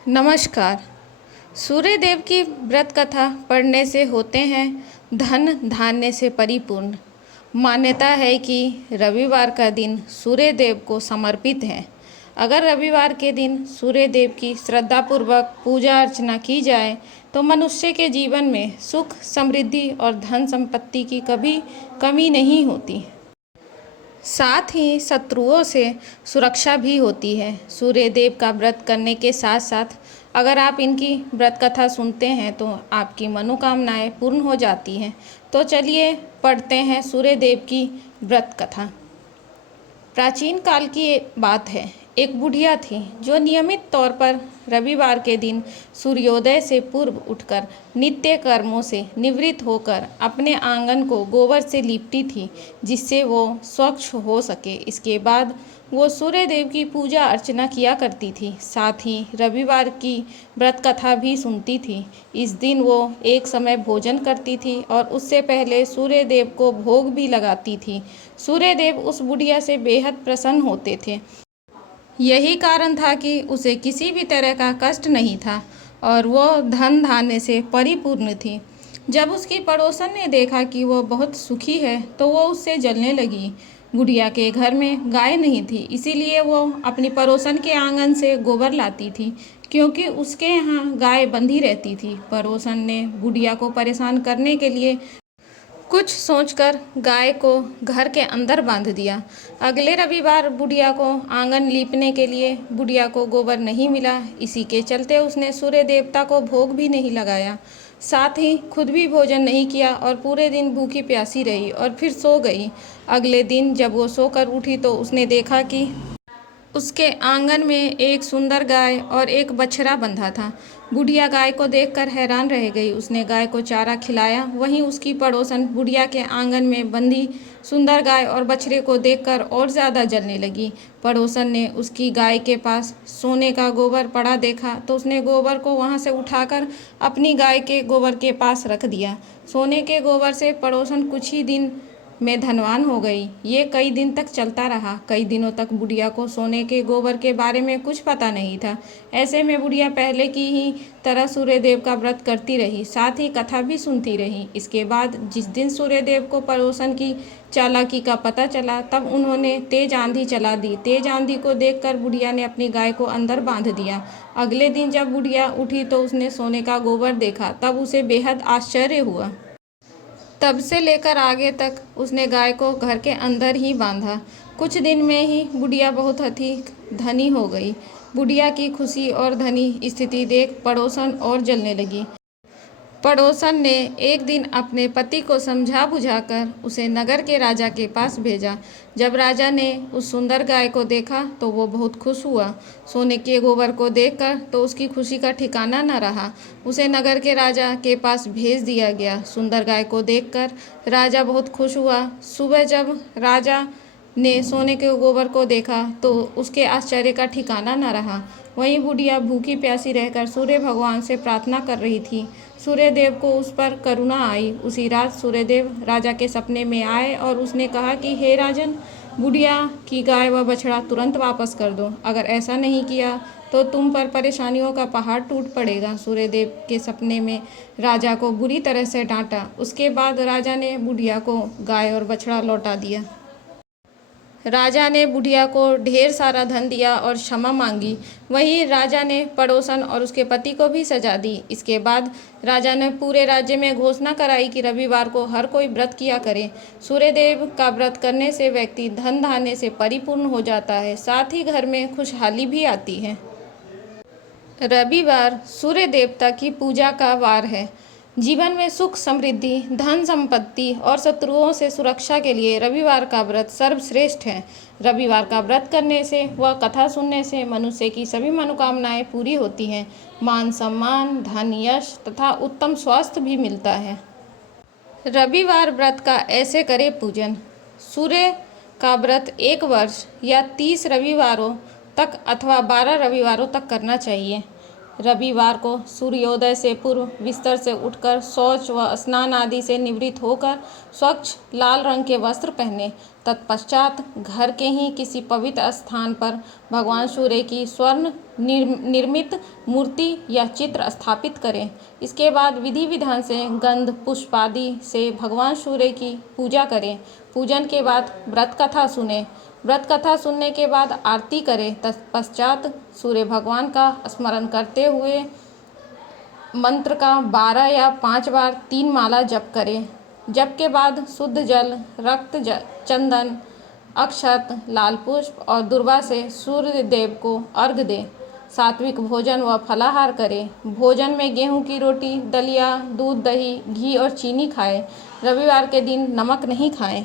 नमस्कार। सूर्य देव की व्रत कथा पढ़ने से होते हैं धन धान्य से परिपूर्ण। मान्यता है कि रविवार का दिन सूर्य देव को समर्पित है। अगर रविवार के दिन सूर्य देव की श्रद्धापूर्वक पूजा अर्चना की जाए तो मनुष्य के जीवन में सुख समृद्धि और धन संपत्ति की कभी कमी नहीं होती। साथ ही शत्रुओं से सुरक्षा भी होती है। सूर्य देव का व्रत करने के साथ साथ अगर आप इनकी व्रत कथा सुनते हैं तो आपकी मनोकामनाएं पूर्ण हो जाती हैं। तो चलिए पढ़ते हैं सूर्य देव की व्रत कथा। प्राचीन काल की बात है। एक बुढ़िया थी जो नियमित तौर पर रविवार के दिन सूर्योदय से पूर्व उठकर नित्य कर्मों से निवृत्त होकर अपने आंगन को गोबर से लीपती थी, जिससे वो स्वच्छ हो सके। इसके बाद वो सूर्य देव की पूजा अर्चना किया करती थी। साथ ही रविवार की व्रत कथा भी सुनती थी। इस दिन वो एक समय भोजन करती थी और उससे पहले सूर्य देव को भोग भी लगाती थी। सूर्य देव उस बुढ़िया से बेहद प्रसन्न होते थे। यही कारण था कि उसे किसी भी तरह का कष्ट नहीं था और वह धन धान्य से परिपूर्ण थी। जब उसकी पड़ोसन ने देखा कि वह बहुत सुखी है तो वह उससे जलने लगी। बुढ़िया के घर में गाय नहीं थी, इसीलिए वह अपनी पड़ोसन के आंगन से गोबर लाती थी, क्योंकि उसके यहाँ गाय बंधी रहती थी। पड़ोसन ने बुढ़िया को परेशान करने के लिए कुछ सोचकर गाय को घर के अंदर बांध दिया। अगले रविवार बुढ़िया को आंगन लीपने के लिए बुढ़िया को गोबर नहीं मिला। इसी के चलते उसने सूर्य देवता को भोग भी नहीं लगाया, साथ ही खुद भी भोजन नहीं किया और पूरे दिन भूखी प्यासी रही और फिर सो गई। अगले दिन जब वो सोकर उठी तो उसने देखा कि उसके आंगन में एक सुंदर गाय और एक बछड़ा बंधा था। बुढ़िया गाय को देखकर हैरान रह गई। उसने गाय को चारा खिलाया। वहीं उसकी पड़ोसन बुढ़िया के आंगन में बंधी सुंदर गाय और बछड़े को देखकर और ज़्यादा जलने लगी। पड़ोसन ने उसकी गाय के पास सोने का गोबर पड़ा देखा तो उसने गोबर को वहां से उठाकर अपनी गाय के गोबर के पास रख दिया। सोने के गोबर से पड़ोसन कुछ ही दिन में धनवान हो गई। ये कई दिन तक चलता रहा। कई दिनों तक बुढ़िया को सोने के गोबर के बारे में कुछ पता नहीं था। ऐसे में बुढ़िया पहले की ही तरह सूर्यदेव का व्रत करती रही, साथ ही कथा भी सुनती रही। इसके बाद जिस दिन सूर्यदेव को पड़ोसन की चालाकी का पता चला तब उन्होंने तेज आंधी चला दी। तेज आंधी को देखकर बुढ़िया ने अपनी गाय को अंदर बांध दिया। अगले दिन जब बुढ़िया उठी तो उसने सोने का गोबर देखा, तब उसे बेहद आश्चर्य हुआ। तब से लेकर आगे तक उसने गाय को घर के अंदर ही बांधा। कुछ दिन में ही बुढ़िया बहुत अधिक धनी हो गई। बुढ़िया की खुशी और धनी स्थिति देख पड़ोसन और जलने लगी। पड़ोसन ने एक दिन अपने पति को समझा बुझाकर उसे नगर के राजा के पास भेजा। जब राजा ने उस सुंदर गाय को देखा तो वो बहुत खुश हुआ। सोने के गोबर को देखकर तो उसकी खुशी का ठिकाना न रहा। उसे नगर के राजा के पास भेज दिया गया। सुंदर गाय को देखकर राजा बहुत खुश हुआ। सुबह जब राजा ने सोने के गोबर को देखा तो उसके आश्चर्य का ठिकाना न रहा। वहीं बुढ़िया भूखी प्यासी रहकर सूर्य भगवान से प्रार्थना कर रही थी। सूर्यदेव को उस पर करुणा आई। उसी रात सूर्यदेव राजा के सपने में आए और उसने कहा कि हे राजन, बुढ़िया की गाय व बछड़ा तुरंत वापस कर दो। अगर ऐसा नहीं किया तो तुम पर परेशानियों का पहाड़ टूट पड़ेगा। सूर्यदेव के सपने में राजा को बुरी तरह से डांटा। उसके बाद राजा ने बुढ़िया को गाय और बछड़ा लौटा दिया। राजा ने बुढ़िया को ढेर सारा धन दिया और क्षमा मांगी। वहीं राजा ने पड़ोसन और उसके पति को भी सजा दी। इसके बाद राजा ने पूरे राज्य में घोषणा कराई कि रविवार को हर कोई व्रत किया करे। सूर्यदेव का व्रत करने से व्यक्ति धन धान्य से परिपूर्ण हो जाता है, साथ ही घर में खुशहाली भी आती है। रविवार सूर्य देवता की पूजा का वार है। जीवन में सुख समृद्धि, धन संपत्ति और शत्रुओं से सुरक्षा के लिए रविवार का व्रत सर्वश्रेष्ठ है। रविवार का व्रत करने से व कथा सुनने से मनुष्य की सभी मनोकामनाएं पूरी होती हैं। मान सम्मान, धन, यश तथा उत्तम स्वास्थ्य भी मिलता है। रविवार व्रत का ऐसे करे पूजन। सूर्य का व्रत 1 वर्ष या 30 रविवारों तक अथवा 12 रविवारों तक करना चाहिए। रविवार को सूर्योदय से पूर्व बिस्तर से उठकर शौच व स्नान आदि से निवृत्त होकर स्वच्छ लाल रंग के वस्त्र पहने। तत्पश्चात घर के ही किसी पवित्र स्थान पर भगवान सूर्य की स्वर्ण निर्मित मूर्ति या चित्र स्थापित करें। इसके बाद विधि विधान से गंध पुष्प आदि से भगवान सूर्य की पूजा करें। पूजन के बाद व्रत कथा सुने। व्रत कथा सुनने के बाद आरती करें। तत्पश्चात सूर्य भगवान का स्मरण करते हुए मंत्र का 12 या 5 बार 3 माला जप करें। जप के बाद शुद्ध जल, चंदन, अक्षत, लाल पुष्प और दुर्वा से सूर्य देव को अर्घ्य दें। सात्विक भोजन व फलाहार करें। भोजन में गेहूं की रोटी, दलिया, दूध, दही, घी और चीनी खाएं। रविवार के दिन नमक नहीं खाएं।